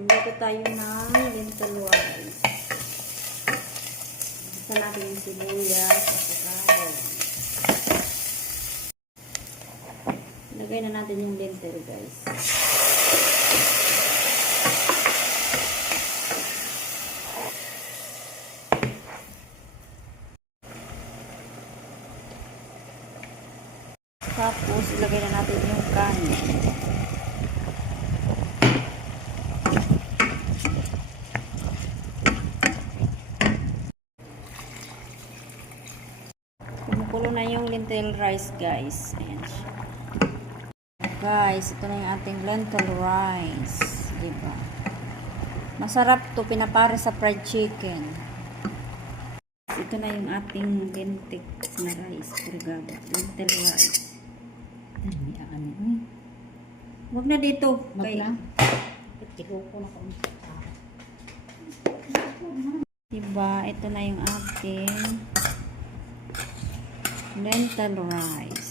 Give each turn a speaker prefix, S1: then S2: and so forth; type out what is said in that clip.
S1: Magluto tayo ng lentil rice. Isa natin yung sibuyas at saka. Ilagay na natin yung lentil guys. Tapos ilagay na natin yung kanin. Kumukulo na yung lentil rice, guys. Ayan siya. Guys, ito na yung ating lentil rice. Diba? Masarap to pinapare sa fried chicken. Ito na yung ating lentic na rice. Kurgaba. Lentil rice.
S2: Ano eh.
S1: Huwag na dito.
S2: Wag
S1: Kay-
S2: na. Na kung
S1: Diba? Ito na yung ating lentil rice.